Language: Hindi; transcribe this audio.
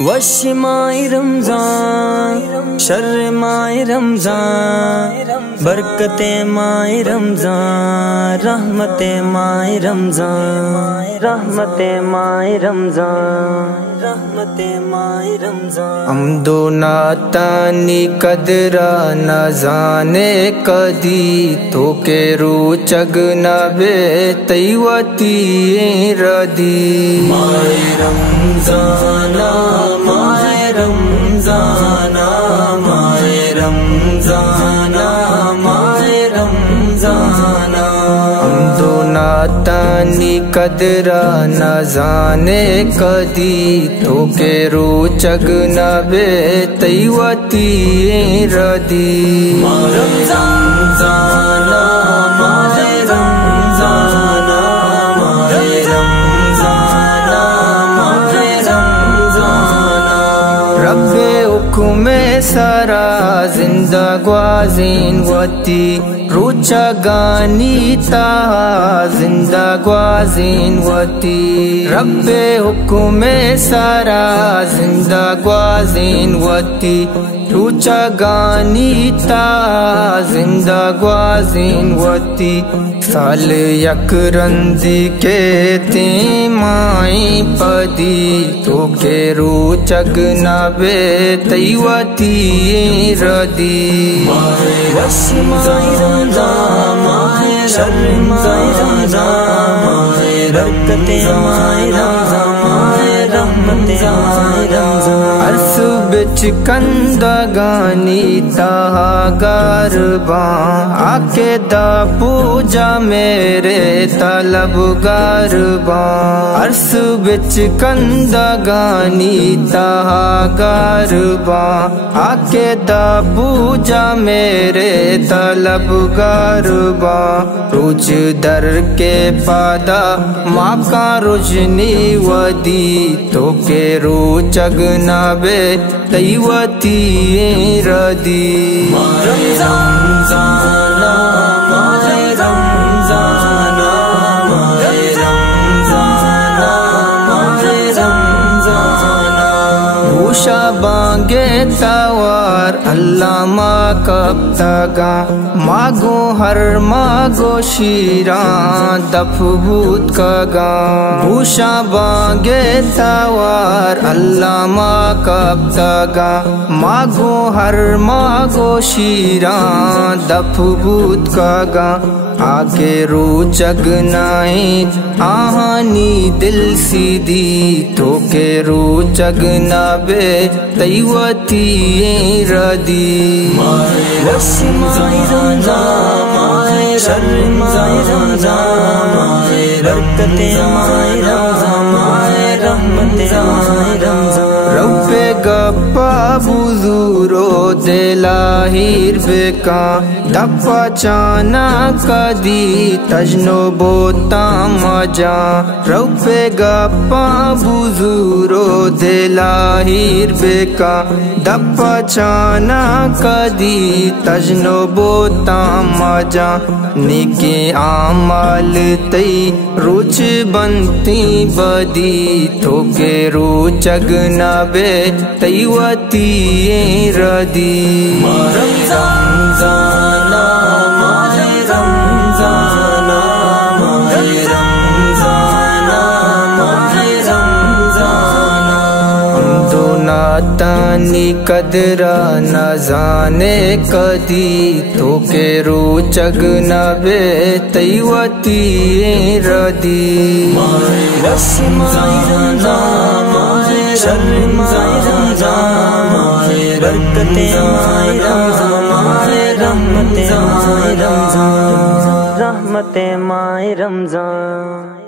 वश माए रमजान, शर्र माए रमजान, बरकते माए रमजान, रहमते माए रमजान, रहमते माए रमजान, रहमते माए रमजान। अमदो नातानी कदरा न जाने कदी, तो के रोचग न बे तैवती रदी। माए रमजाना, माए रमजाना, माए रमजाना, माए रमजाना। अमदो नातानी कदरा न जाने कदी, तो के रोचग न बे तैवती रदी। माए रमजाना, माए रमजाना, माए रमजाना, माए रमजाना। रब्बे हुक्मे सारा जिंदा ग्वाजिन वती, रुचा गानी ता जिंदा ग्वाजिन वती। रब्बे हुक्मे सारा जिंदा ग्वाजिन वती, रुचा गानी ता जिंदा ग्वाजिन वती। साल यक रंजी के तीमाई पदी, तो के रोचग न बे तैवती रदी। वश माए रमजान, माए शर्र माए रमजान, माए बरकते माए रमजान, माए रहमते माए रमजान। अर्स बिच कंदगानी ताहा गारबा, आके दा पूजा मेरे तलब गारबा। अर्स बिच कंदगानी ताहा गारबा, आके दा पूजा मेरे तलब गारबा। रुच दर के पादा माँ का रुजनी वदी, तो के रोचग न बे तैवती रदी। माए रमजाना, माए रमजाना, माए रमजाना, माए रमजाना। भूषा बांगे तवार अल्लाह मा कब तगा, मागो हर मागो शीरा दफ भूत कगा। भूषा बांगे तवार अल्लाह मा कब तगा, मागो हर मागो शीरा दफ भूत कगा। आगे रोचग नाई आहानी दिल सीधी, तो के रोचग न बे तैवती रदी। वश माए रमजान, माए शर्र माए रमजान, माए बरकते माए रमजान, माए रहमते माए रमजान। रब्बे गप्पा बुजुरो दिलाहिर बेका, दप्पा चाना कदी तजनो बोता मजा। रब्बे गप्पा बुजुरो दिलाहिर बेका, दप्पा चाना कदी तजनो बोता मजा। निके आमाल तई रुच बनती बदी, तो के रोचग न बे तैवती रदी। माए रमजाना, माए रमजाना, माए रमजाना, माए रमजाना। अमदो नातानी कदरा न जाने कदी, तो के रोचग न बे तैवती रदी। वश माए रमजान, माए शर्र माए रमजान, माए बरकते माए रमजान, माए रहमते माए रमजान, रहमते माए रमजान।